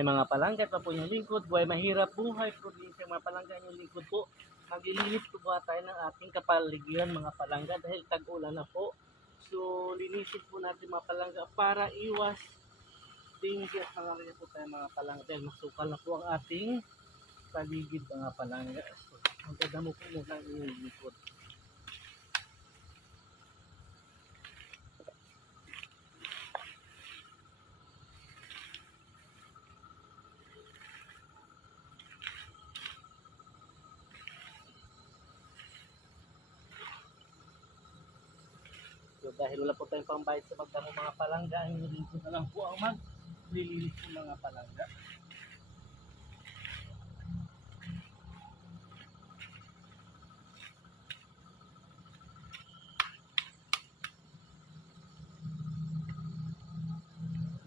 Ay mga palangga, ito po yung lingkod. Buhay mahirap buhay, probinsya mga palangga, yung lingkod po. Maglilinis po ba tayo ng ating kapaligiran mga palangga dahil tag-ulan na po. So linisin po natin mga palangga para iwas danger mga rin po tayo mga palangga dahil masukal na po ang ating paligid mga palangga. So ang ganda mo po muna yung lingkod. So dahil wala po tayong pambayad sa magdamo mga palangga, yung lingkod na lang po ang maglilinis po mga palangga.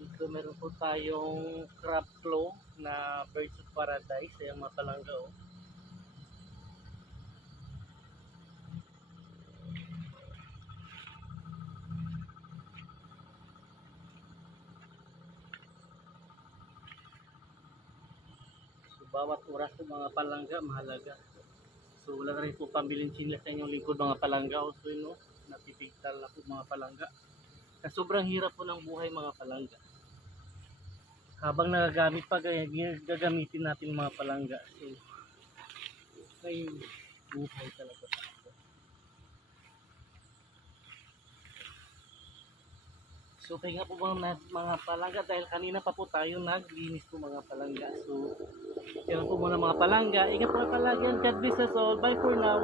Dito meron po tayong crab claw na birds of paradise, ayan mga palangga oh. Bawat oras po mga palangga mahalaga. So wala na rin po pambilin chinelas sa inyong lingkod mga palangga. So yun, no? Natipigtal na po mga palangga. Kasi sobrang hirap po ng buhay mga palangga. Habang nagagamit pa, gagamitin natin mga palangga. So ay buhay talaga. So kaya nga po mga palangga dahil kanina pa po tayo naglinis po mga palangga. So yan po muna mga palangga. Ingat po palagi. God bless us all. Bye for now.